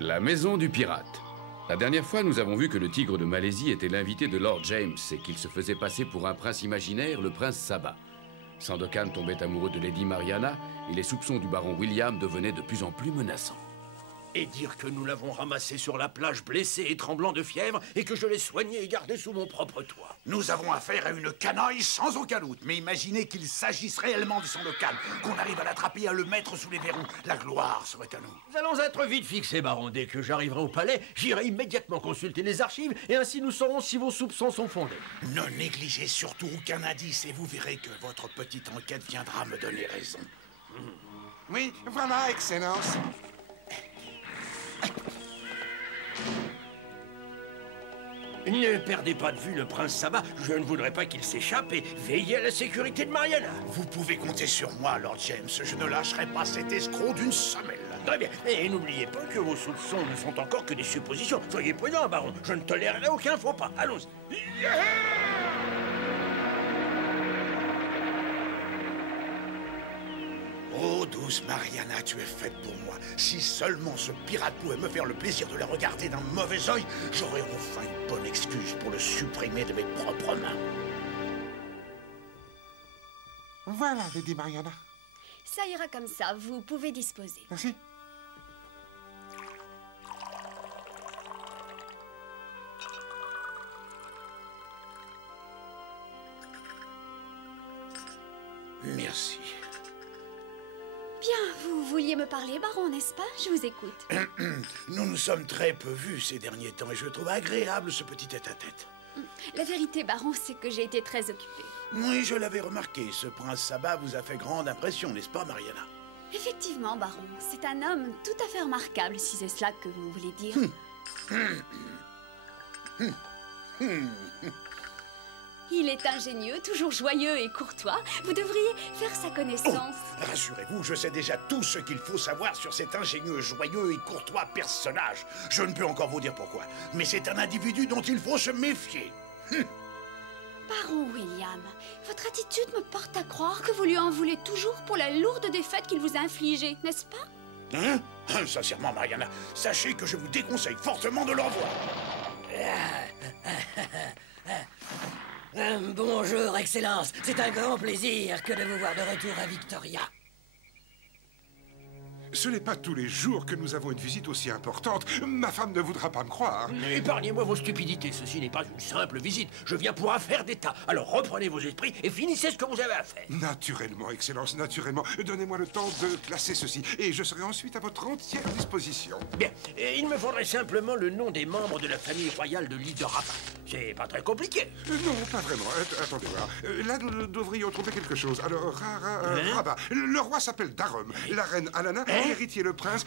La maison du pirate. La dernière fois, nous avons vu que le tigre de Malaisie était l'invité de Lord James et qu'il se faisait passer pour un prince imaginaire, le prince Saba. Sandokan tombait amoureux de Lady Mariana et les soupçons du baron William devenaient de plus en plus menaçants. Et dire que nous l'avons ramassé sur la plage blessé et tremblant de fièvre et que je l'ai soigné et gardé sous mon propre toit. Nous avons affaire à une canaille sans aucun doute. Mais imaginez qu'il s'agisse réellement de Sandokan, qu'on arrive à l'attraper et à le mettre sous les verrous. La gloire serait à nous. Nous allons être vite fixés, baron. Dès que j'arriverai au palais, j'irai immédiatement consulter les archives et ainsi nous saurons si vos soupçons sont fondés. Ne négligez surtout aucun indice et vous verrez que votre petite enquête viendra me donner raison. Oui, voilà, Excellence. Ne perdez pas de vue le prince Saba, je ne voudrais pas qu'il s'échappe et veillez à la sécurité de Mariana. Vous pouvez compter sur moi, Lord James. Je ne lâcherai pas cet escroc d'une semelle. Très bien, et n'oubliez pas que vos soupçons ne sont encore que des suppositions. Soyez prudent, baron, je ne tolérerai aucun faux pas. Allons-y. Oh, douce Mariana, tu es faite pour moi. Si seulement ce pirate pouvait me faire le plaisir de la regarder d'un mauvais œil, j'aurais enfin une bonne excuse pour le supprimer de mes propres mains. Voilà, Lady Mariana. Ça ira comme ça, vous pouvez disposer. Merci. Merci. Bien, vous vouliez me parler, baron, n'est-ce pas? Je vous écoute. Nous nous sommes très peu vus ces derniers temps et je trouve agréable ce petit tête-à-tête. La vérité, baron, c'est que j'ai été très occupée. Oui, je l'avais remarqué. Ce prince Saba vous a fait grande impression, n'est-ce pas, Mariana? Effectivement, baron, c'est un homme tout à fait remarquable, si c'est cela que vous voulez dire. Il est ingénieux, toujours joyeux et courtois. Vous devriez faire sa connaissance. Oh, rassurez-vous, je sais déjà tout ce qu'il faut savoir sur cet ingénieux, joyeux et courtois personnage. Je ne peux encore vous dire pourquoi, mais c'est un individu dont il faut se méfier. Baron William, votre attitude me porte à croire que vous lui en voulez toujours pour la lourde défaite qu'il vous a infligée, n'est-ce pas? Hein? Sincèrement, Mariana, sachez que je vous déconseille fortement de le revoir. Bonjour, Excellence. C'est un grand plaisir que de vous voir de retour à Victoria. Ce n'est pas tous les jours que nous avons une visite aussi importante. Ma femme ne voudra pas me croire. Épargnez-moi vos stupidités, ceci n'est pas une simple visite. Je viens pour affaire d'État. Alors reprenez vos esprits et finissez ce que vous avez à faire. Naturellement, Excellence, naturellement. Donnez-moi le temps de classer ceci et je serai ensuite à votre entière disposition. Bien, et il me faudrait simplement le nom des membres de la famille royale de l'île de Rabat. C'est pas très compliqué. Non, pas vraiment. Attendez voir. Là, nous devrions trouver quelque chose. Alors, Rabat. Le roi s'appelle Darum. La reine Alana. L'héritier, le prince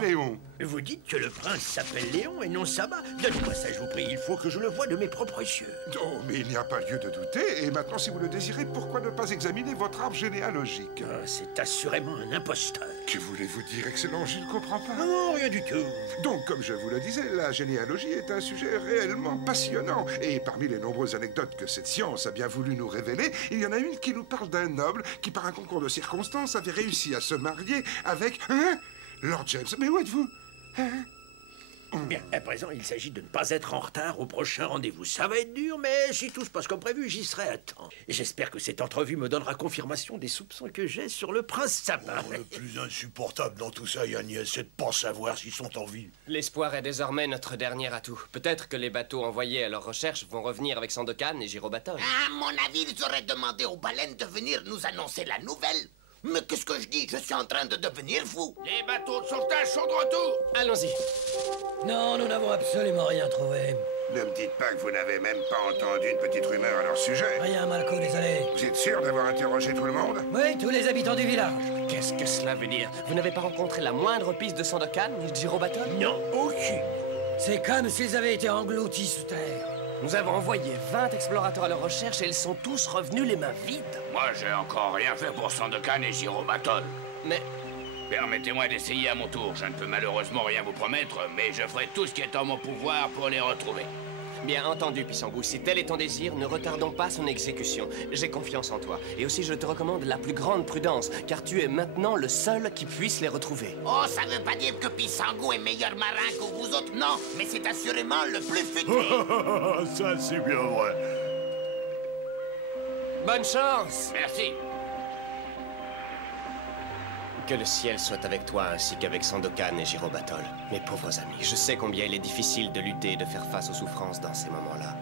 Léon. Vous dites que le prince s'appelle Léon et non Saba? Donnez-moi ça, je vous prie. Il faut que je le voie de mes propres yeux. Oh, mais il n'y a pas lieu de douter. Et maintenant, si vous le désirez, pourquoi ne pas examiner votre arbre généalogique? C'est assurément un imposteur. Que voulez-vous dire, Excellence? Je ne comprends pas. Non, rien du tout. Donc, comme je vous le disais, la généalogie est un sujet réellement passionnant. Et parmi les nombreuses anecdotes que cette science a bien voulu nous révéler, il y en a une qui nous parle d'un noble qui, par un concours de circonstances, avait réussi à se marier avec... Lord James, mais où êtes-vous? Bien, à présent, il s'agit de ne pas être en retard au prochain rendez-vous. Ça va être dur, mais si tout se passe comme prévu, j'y serai à temps. Et j'espère que cette entrevue me donnera confirmation des soupçons que j'ai sur le prince Saba. Le plus insupportable dans tout ça, Yannis, c'est de pas savoir s'ils sont en vie. L'espoir est désormais notre dernier atout. Peut-être que les bateaux envoyés à leur recherche vont revenir avec Sandokan et Girobatov. À mon avis, ils auraient demandé aux baleines de venir nous annoncer la nouvelle. Mais qu'est-ce que je dis? Je suis en train de devenir fou. Les bateaux de sauvetage sont de retour. Allons-y. Non, nous n'avons absolument rien trouvé. Ne me dites pas que vous n'avez même pas entendu une petite rumeur à leur sujet. Rien, Malco, désolé. Vous êtes sûr d'avoir interrogé tout le monde? Oui, tous les habitants du village. Qu'est-ce que cela veut dire? Vous n'avez pas rencontré la moindre piste de Sandokan ni de Girobatov? Non, aucune. C'est comme s'ils avaient été engloutis sous terre. Nous avons envoyé 20 explorateurs à leur recherche et ils sont tous revenus les mains vides. Moi, j'ai encore rien fait pour Sandokan et Girobatov. Mais... Permettez-moi d'essayer à mon tour. Je ne peux malheureusement rien vous promettre, mais je ferai tout ce qui est en mon pouvoir pour les retrouver. Bien entendu, Pisangou. Si tel est ton désir, ne retardons pas son exécution. J'ai confiance en toi. Et aussi, je te recommande la plus grande prudence, car tu es maintenant le seul qui puisse les retrouver. Oh, ça veut pas dire que Pisangou est meilleur marin que vous autres, non. Mais c'est assurément le plus futé. Ça, c'est bien vrai. Bonne chance! Merci. Que le ciel soit avec toi ainsi qu'avec Sandokan et Girobatol. Mes pauvres amis, je sais combien il est difficile de lutter et de faire face aux souffrances dans ces moments-là.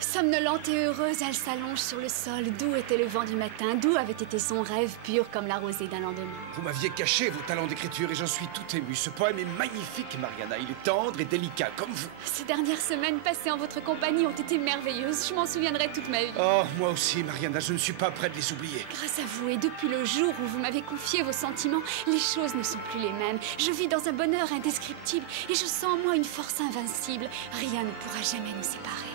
Somnolente et heureuse, elle s'allonge sur le sol. Doux était le vent du matin, doux avait été son rêve, pur comme la rosée d'un lendemain. Vous m'aviez caché vos talents d'écriture et j'en suis tout ému. Ce poème est magnifique, Mariana. Il est tendre et délicat, comme vous. Ces dernières semaines passées en votre compagnie ont été merveilleuses. Je m'en souviendrai toute ma vie. Oh, moi aussi, Mariana, je ne suis pas prêt de les oublier. Grâce à vous et depuis le jour où vous m'avez confié vos sentiments, les choses ne sont plus les mêmes. Je vis dans un bonheur indescriptible et je sens en moi une force invincible. Rien ne pourra jamais nous séparer.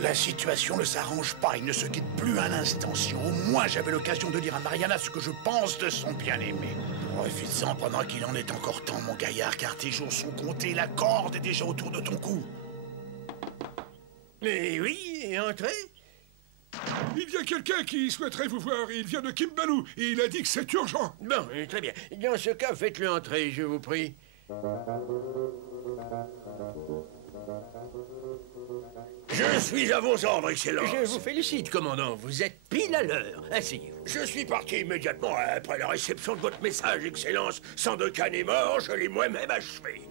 La situation ne s'arrange pas, il ne se quitte plus un instant. Si au moins j'avais l'occasion de dire à Mariana ce que je pense de son bien-aimé. Profite-en pendant qu'il en est encore temps, mon gaillard, car tes jours sont comptés, la corde est déjà autour de ton cou. Mais oui, entrez. Il y a quelqu'un qui souhaiterait vous voir. Il vient de Kimbalou et il a dit que c'est urgent. Bon, très bien. Dans ce cas, faites-le entrer, je vous prie. Je suis à vos ordres, Excellence. Je vous félicite, commandant. Vous êtes pile à l'heure. Asseyez-vous. Je suis parti immédiatement après la réception de votre message, Excellence. Sandokan est mort, je l'ai moi-même achevé.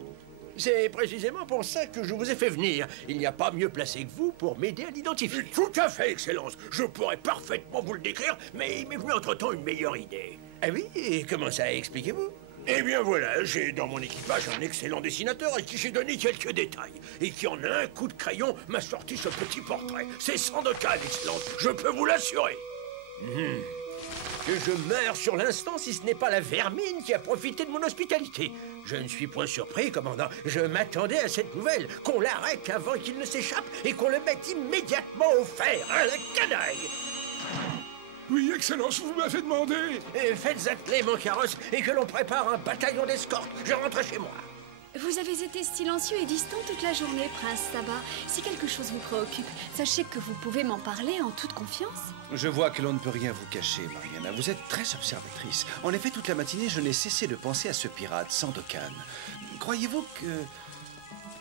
C'est précisément pour ça que je vous ai fait venir. Il n'y a pas mieux placé que vous pour m'aider à l'identifier. Tout à fait, Excellence. Je pourrais parfaitement vous le décrire, mais il m'est venu entre-temps une meilleure idée. Ah oui? Et comment ça, expliquez-vous? Eh bien voilà, j'ai dans mon équipage un excellent dessinateur à qui j'ai donné quelques détails. Et qui en un coup de crayon m'a sorti ce petit portrait. C'est Sandokan, Excellence, je peux vous l'assurer. Que je meure sur l'instant si ce n'est pas la vermine qui a profité de mon hospitalité. Je ne suis point surpris, commandant. Je m'attendais à cette nouvelle, qu'on l'arrête avant qu'il ne s'échappe et qu'on le mette immédiatement au fer, à la canaille. Oui, Excellence, vous m'avez demandé. Faites atteler mon carrosse et que l'on prépare un bataillon d'escorte. Je rentre chez moi. Vous avez été silencieux et distant toute la journée, Prince Saba. Si quelque chose vous préoccupe, sachez que vous pouvez m'en parler en toute confiance. Je vois que l'on ne peut rien vous cacher, Mariana. Vous êtes très observatrice. En effet, toute la matinée, je n'ai cessé de penser à ce pirate, Sandokan. Croyez-vous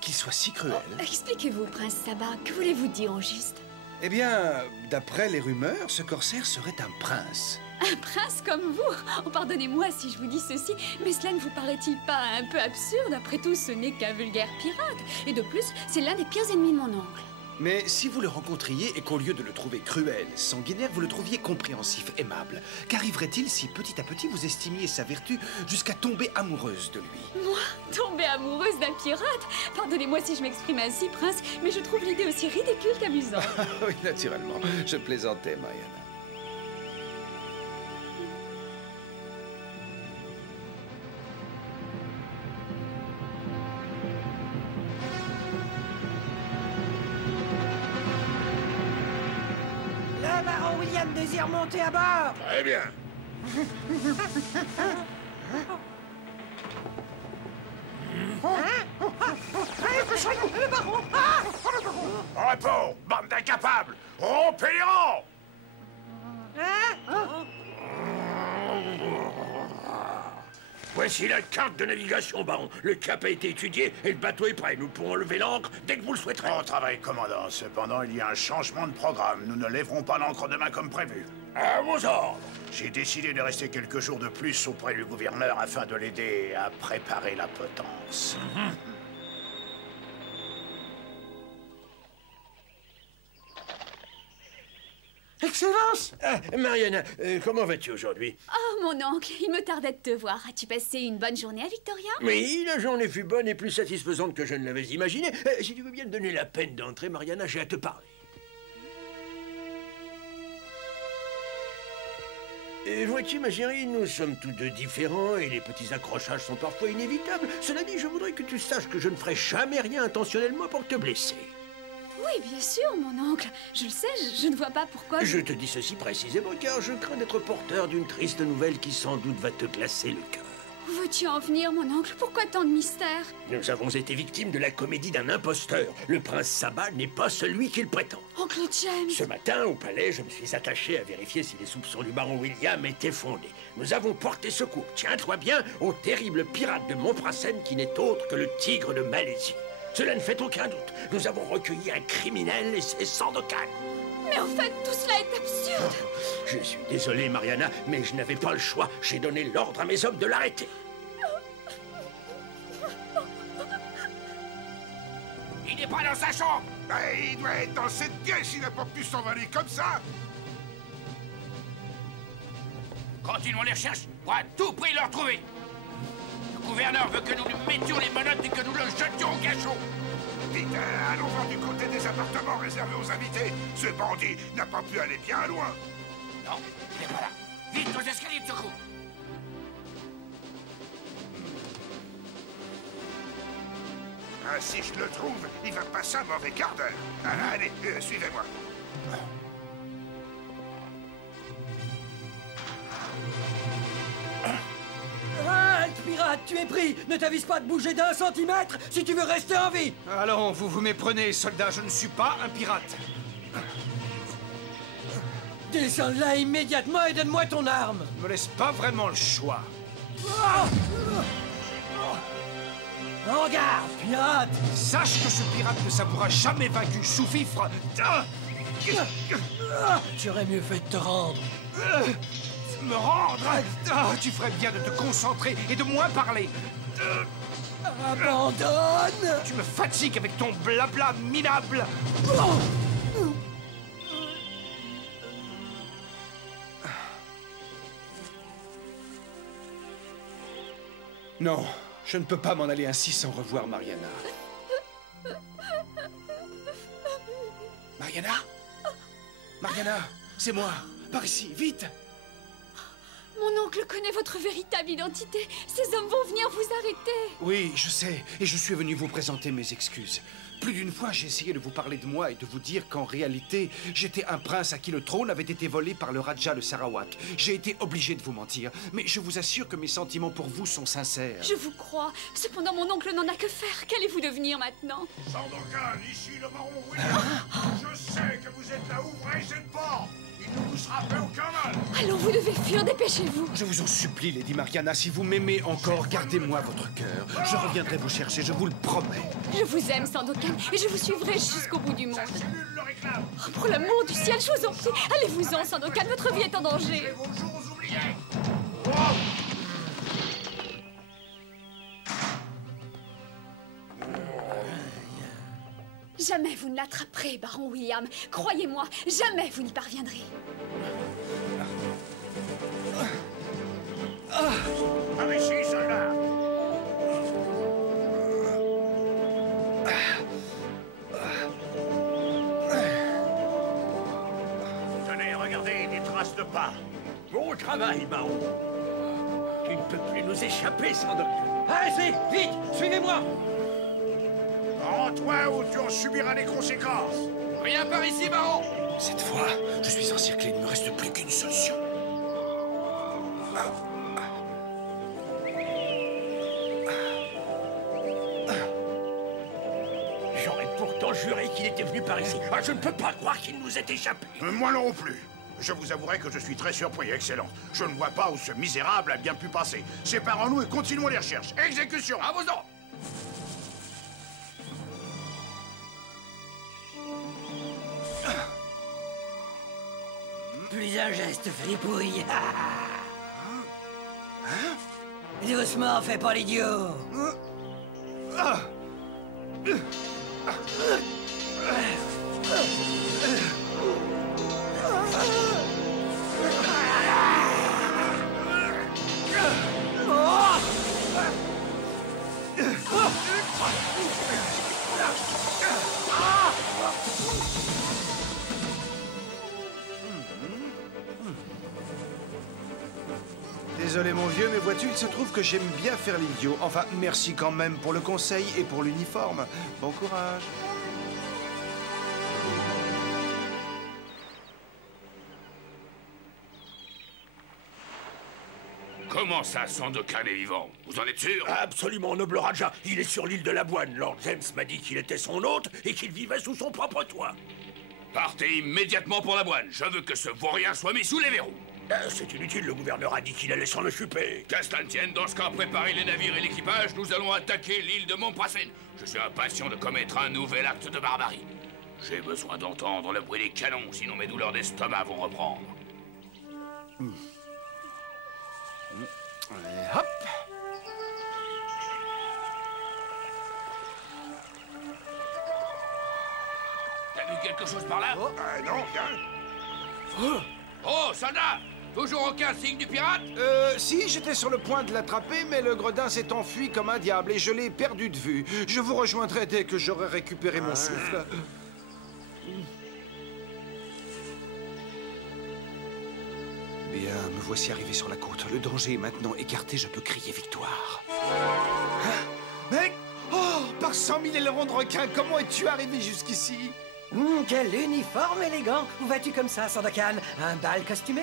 qu'il soit si cruel? Expliquez-vous, Prince Saba. Que voulez-vous dire au juste? Eh bien, d'après les rumeurs, ce corsaire serait un prince. Un prince comme vous? Oh, pardonnez-moi si je vous dis ceci, mais cela ne vous paraît-il pas un peu absurde? Après tout, ce n'est qu'un vulgaire pirate. Et de plus, c'est l'un des pires ennemis de mon oncle. Mais si vous le rencontriez et qu'au lieu de le trouver cruel, sanguinaire, vous le trouviez compréhensif, aimable, qu'arriverait-il si petit à petit vous estimiez sa vertu jusqu'à tomber amoureuse de lui? Moi? Tomber amoureuse d'un pirate? Pardonnez-moi si je m'exprime ainsi, prince, mais je trouve l'idée aussi ridicule qu'amusante. Oui, naturellement. Je plaisantais, Mariana. Le baron William désire monter à bord. Très bien. Le baron! Repos, bande d'incapables. Rompez les rangs. Voici la carte de navigation, baron. Le cap a été étudié et le bateau est prêt. Nous pourrons lever l'ancre dès que vous le souhaiterez. Bon travail, commandant. Cependant, il y a un changement de programme. Nous ne lèverons pas l'ancre demain comme prévu. À vos ordres. J'ai décidé de rester quelques jours de plus auprès du gouverneur afin de l'aider à préparer la potence. Excellence! Ah, Mariana, comment vas-tu aujourd'hui? Oh, mon oncle, il me tardait de te voir. As-tu passé une bonne journée à Victoria? Oui, la journée fut bonne et plus satisfaisante que je ne l'avais imaginé. Si tu veux bien me donner la peine d'entrer, Mariana, j'ai à te parler. Vois-tu, ma chérie, nous sommes tous deux différents et les petits accrochages sont parfois inévitables. Cela dit, je voudrais que tu saches que je ne ferai jamais rien intentionnellement pour te blesser. Oui, bien sûr, mon oncle. Je le sais, je ne vois pas pourquoi... Je te dis ceci précisément car je crains d'être porteur d'une triste nouvelle qui sans doute va te glacer le cœur. Où veux-tu en venir, mon oncle? Pourquoi tant de mystère? Nous avons été victimes de la comédie d'un imposteur. Le prince Sabah n'est pas celui qu'il prétend. Oncle James! Ce matin, au palais, je me suis attaché à vérifier si les soupçons du baron William étaient fondés. Nous avons porté secours, tiens-toi bien, au terrible pirate de Montprassen qui n'est autre que le tigre de Malaisie. Cela ne fait aucun doute. Nous avons recueilli un criminel et c'est Sandokan. Mais en fait, tout cela est absurde. Je suis désolé, Mariana, mais je n'avais pas le choix. J'ai donné l'ordre à mes hommes de l'arrêter. Il n'est pas dans sa chambre. Mais il doit être dans cette pièce, il n'a pas pu s'envoler comme ça. Continuons les recherches pour à tout prix le retrouver. Le gouverneur veut que nous lui mettions les menottes et que nous le jetions au cachot. Vite, allons voir du côté des appartements réservés aux invités. Ce bandit n'a pas pu aller bien loin. Non, il n'est pas là. Vite aux escaliers de secours. Si je le trouve, il va passer un mauvais quart d'heure. Allez, suivez-moi. Halte, pirate, tu es pris! Ne t'avise pas de bouger d'1 centimètre si tu veux rester en vie! Allons, vous vous méprenez, soldat, je ne suis pas un pirate. Descends là immédiatement et donne-moi ton arme! Ne me laisse pas vraiment le choix. En garde, pirate! Sache que ce pirate ne savoura jamais vaincu sous fifre. Tu aurais mieux fait de te rendre. Me rendre? Tu ferais bien de te concentrer et de moins parler. Abandonne! Tu me fatigues avec ton blabla minable. Non, je ne peux pas m'en aller ainsi sans revoir Mariana. Mariana? Mariana, c'est moi. Par ici, vite! Mon oncle connaît votre véritable identité. Ces hommes vont venir vous arrêter. Oui, je sais, et je suis venu vous présenter mes excuses. Plus d'une fois, j'ai essayé de vous parler de moi et de vous dire qu'en réalité, j'étais un prince à qui le trône avait été volé par le Raja de Sarawak. J'ai été obligé de vous mentir, mais je vous assure que mes sentiments pour vous sont sincères. Je vous crois. Cependant, mon oncle n'en a que faire. Qu'allez-vous devenir maintenant? Sandokan, ici le baron William. Je sais que vous êtes là, ouvrez cette porte. Il ne vous sera fait aucun mal. Allons, vous devez fuir, dépêchez-vous. Je vous en supplie, Lady Mariana, si vous m'aimez encore, gardez-moi votre cœur. Je reviendrai vous chercher, je vous le promets. Je vous aime, Sandokan, et je vous suivrai jusqu'au bout du monde. Oh, pour l'amour du ciel, je vous en prie, allez-vous-en, Sandokan, votre vie est en danger. Jamais vous ne l'attraperez, baron William. Croyez-moi, jamais vous n'y parviendrez. Par ici, soldat. Tenez, regardez, des traces de pas. Bon travail, baron. Tu ne peux plus nous échapper, Sandokan. Allez-y, vite, suivez-moi! Rends-toi ou tu en subiras les conséquences. Rien par ici, baron. Cette fois, je suis encerclé, il ne me reste plus qu'une solution. J'aurais pourtant juré qu'il était venu par ici. Ah, je ne peux pas croire qu'il nous ait échappé. Moi non plus. Je vous avouerai que je suis très surpris, Excellence. Je ne vois pas où ce misérable a bien pu passer. Séparons-nous et continuons les recherches. Exécution! À vos ordres. Plus un geste, fripouille. Doucement, fais pas l'idiot. Désolé mon vieux, mais vois-tu, il se trouve que j'aime bien faire l'idiot. Enfin, merci quand même pour le conseil et pour l'uniforme. Bon courage. Comment ça, Sandokan est vivant? Vous en êtes sûr? Absolument, noble Raja. Il est sur l'île de l'Avoine. Lord James m'a dit qu'il était son hôte et qu'il vivait sous son propre toit. Partez immédiatement pour l'Avoine. Je veux que ce vaurien soit mis sous les verrous. C'est inutile, le gouverneur a dit qu'il allait s'en occuper. Qu'à cela ne tienne, dans ce cas, préparez les navires et l'équipage, nous allons attaquer l'île de Montpracène. Je suis impatient de commettre un nouvel acte de barbarie. J'ai besoin d'entendre le bruit des canons, sinon mes douleurs d'estomac vont reprendre. Hop! T'as vu quelque chose par là? Non, rien. Oh, soldat! Toujours aucun signe du pirate? Si, j'étais sur le point de l'attraper, mais le gredin s'est enfui comme un diable et je l'ai perdu de vue. Je vous rejoindrai dès que j'aurai récupéré mon souffle. Bien, me voici arrivé sur la côte. Le danger est maintenant écarté, je peux crier victoire. Mais... Oh, par 100 000 ailerons de requin, comment es-tu arrivé jusqu'ici? Quel uniforme élégant! Où vas-tu comme ça, Sandokan? Un bal costumé?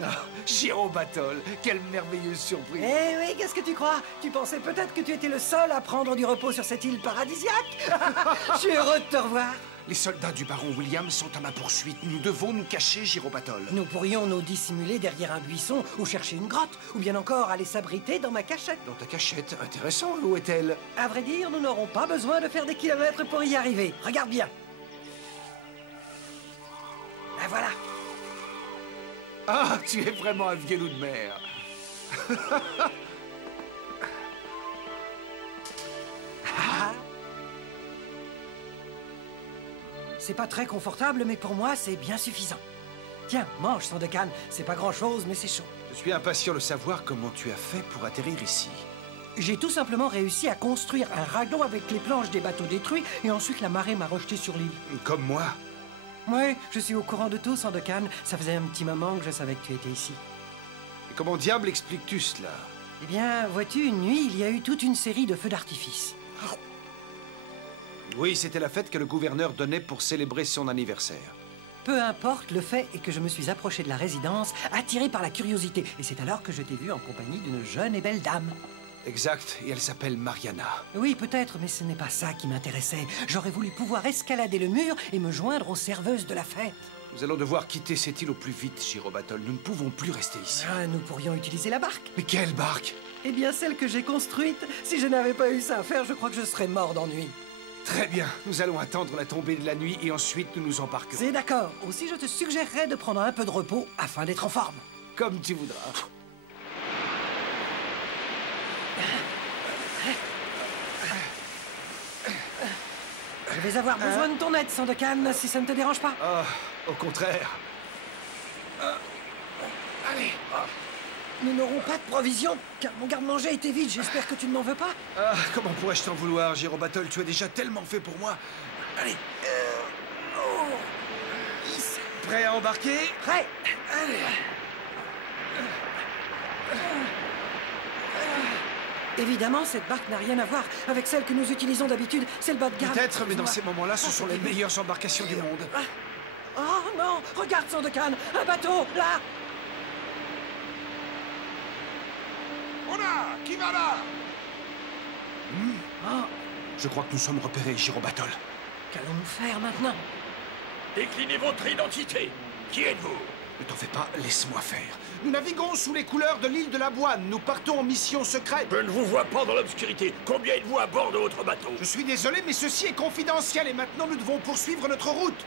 Oh, Girobatol, quelle merveilleuse surprise! Eh oui, qu'est-ce que tu crois? Tu pensais peut-être que tu étais le seul à prendre du repos sur cette île paradisiaque? Je suis heureux de te revoir. Les soldats du baron William sont à ma poursuite. Nous devons nous cacher, Girobatol. Nous pourrions nous dissimuler derrière un buisson ou chercher une grotte, ou bien encore aller s'abriter dans ma cachette. Dans ta cachette? Intéressant, où est-elle? À vrai dire, nous n'aurons pas besoin de faire des kilomètres pour y arriver. Regarde bien. Ben voilà. Ah, tu es vraiment un vieux loup de mer. C'est pas très confortable, mais pour moi, c'est bien suffisant. Tiens, mange, Sandokan. C'est pas grand-chose, mais c'est chaud. Je suis impatient de savoir comment tu as fait pour atterrir ici. J'ai tout simplement réussi à construire un radeau avec les planches des bateaux détruits, et ensuite la marée m'a rejeté sur l'île. Comme moi. Oui, je suis au courant de tout, Sandokan. Ça faisait un petit moment que je savais que tu étais ici. Et comment diable expliques-tu cela? Eh bien, vois-tu, une nuit, il y a eu toute une série de feux d'artifice. Oui, c'était la fête que le gouverneur donnait pour célébrer son anniversaire. Peu importe, le fait est que je me suis approché de la résidence, attiré par la curiosité. Et c'est alors que je t'ai vu en compagnie d'une jeune et belle dame. Exact, et elle s'appelle Mariana. Oui, peut-être, mais ce n'est pas ça qui m'intéressait. J'aurais voulu pouvoir escalader le mur et me joindre aux serveuses de la fête. Nous allons devoir quitter cette île au plus vite, Girobatol. Nous ne pouvons plus rester ici. Ah, nous pourrions utiliser la barque. Mais quelle barque? Eh bien, celle que j'ai construite. Si je n'avais pas eu ça à faire, je crois que je serais mort d'ennui. Très bien, nous allons attendre la tombée de la nuit et ensuite nous nous embarquerons. C'est d'accord. Aussi, je te suggérerais de prendre un peu de repos afin d'être en forme. Comme tu voudras. Je vais avoir besoin de ton aide, Sandokan, si ça ne te dérange pas. Ah, au contraire. Allez. Nous n'aurons pas de provisions, car mon garde-manger était vide. J'espère que tu ne m'en veux pas. Ah, comment pourrais-je t'en vouloir, Girobatol? Tu as déjà tellement fait pour moi. Allez. Prêt à embarquer? Prêt. Allez. Évidemment, cette barque n'a rien à voir avec celle que nous utilisons d'habitude. C'est le bas de gamme. Peut-être, mais dans ces moments-là, ce sont les meilleures embarcations du monde. Oh non! Regarde, Sandokan! Un bateau, là! Hola! Qui va là? Je crois que nous sommes repérés, Girobatol. Qu'allons-nous faire maintenant? Déclinez votre identité. Qui êtes-vous? Ne t'en fais pas, laisse-moi faire. Nous naviguons sous les couleurs de l'île de l'Avoine. Nous partons en mission secrète. Je ne vous vois pas dans l'obscurité. Combien êtes-vous à bord de votre bateau? Je suis désolé, mais ceci est confidentiel et maintenant nous devons poursuivre notre route.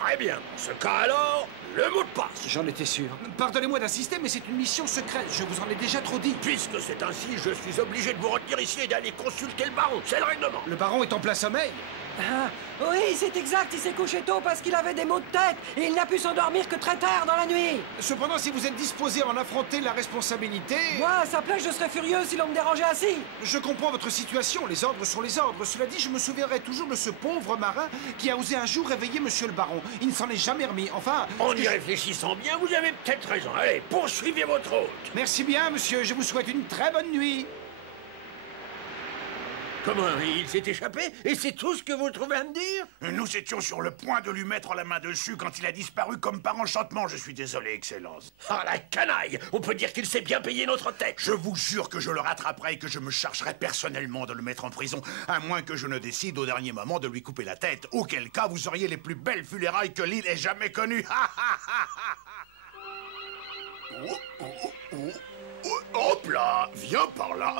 Très bien. Dans ce cas alors, le mot de passe. J'en étais sûr. Pardonnez-moi d'insister, mais c'est une mission secrète. Je vous en ai déjà trop dit. Puisque c'est ainsi, je suis obligé de vous retenir ici et d'aller consulter le baron. C'est le règlement. Le baron est en plein sommeil. Ah, oui, c'est exact. Il s'est couché tôt parce qu'il avait des maux de tête et il n'a pu s'endormir que très tard dans la nuit. Cependant, si vous êtes disposé à en affronter la responsabilité... Moi, à sa place, je serais furieux si l'on me dérangeait ainsi. Je comprends votre situation. Les ordres sont les ordres. Cela dit, je me souviendrai toujours de ce pauvre marin qui a osé un jour réveiller monsieur le baron. Il ne s'en est jamais remis. Enfin... En y réfléchissant bien, vous avez peut-être raison. Allez, poursuivez votre hôte. Merci bien, monsieur. Je vous souhaite une très bonne nuit. Comment? Il s'est échappé? Et c'est tout ce que vous trouvez à me dire? Nous étions sur le point de lui mettre la main dessus quand il a disparu comme par enchantement. Je suis désolé, Excellence. Ah, la canaille! On peut dire qu'il s'est bien payé notre tête. Je vous jure que je le rattraperai et que je me chargerai personnellement de le mettre en prison, à moins que je ne décide au dernier moment de lui couper la tête, auquel cas vous auriez les plus belles funérailles que l'île ait jamais connues. Hop là, viens par là.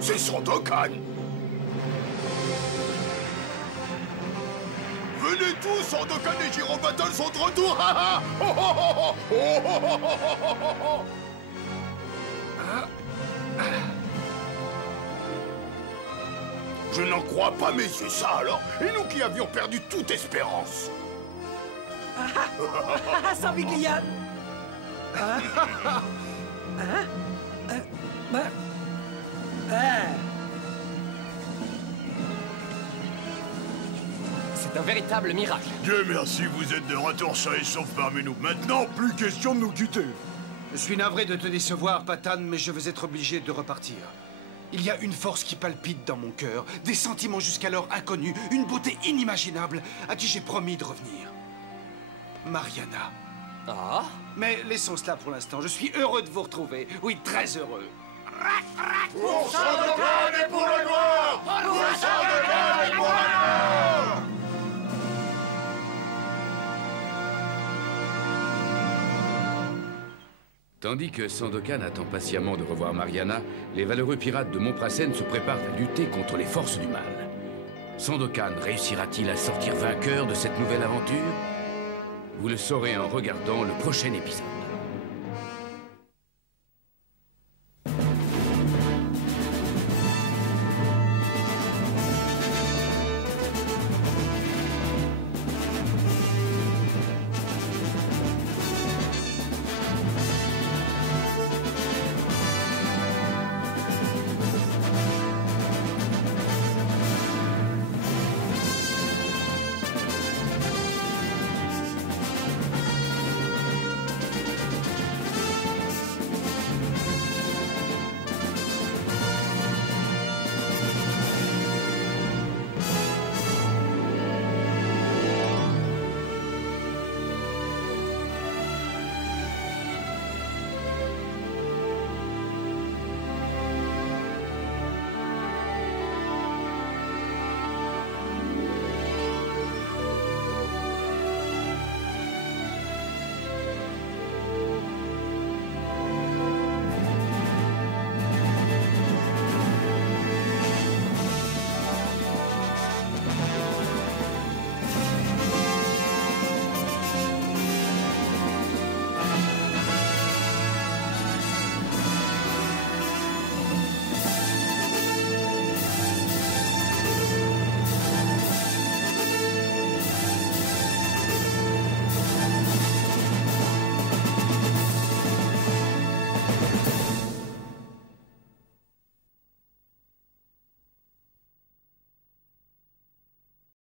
C'est Sandokan. Venez tous, Sandokan et Jiro Battle sont de retour. Je n'en crois pas, mais c'est ça alors. Et nous qui avions perdu toute espérance. Sans Viglian. C'est un véritable miracle. Dieu merci, vous êtes de retour sains et saufs parmi nous. Maintenant, plus question de nous quitter. Je suis navré de te décevoir, Patan, mais je vais être obligé de repartir. Il y a une force qui palpite dans mon cœur, des sentiments jusqu'alors inconnus, une beauté inimaginable à qui j'ai promis de revenir. Mariana. Ah? Mais laissons cela pour l'instant. Je suis heureux de vous retrouver. Oui, très heureux. Pour Sandokan et pour la gloire! Pour Sandokan et pour la gloire! Tandis que Sandokan attend patiemment de revoir Mariana, les valeureux pirates de Montprasen se préparent à lutter contre les forces du mal. Sandokan réussira-t-il à sortir vainqueur de cette nouvelle aventure? Vous le saurez en regardant le prochain épisode.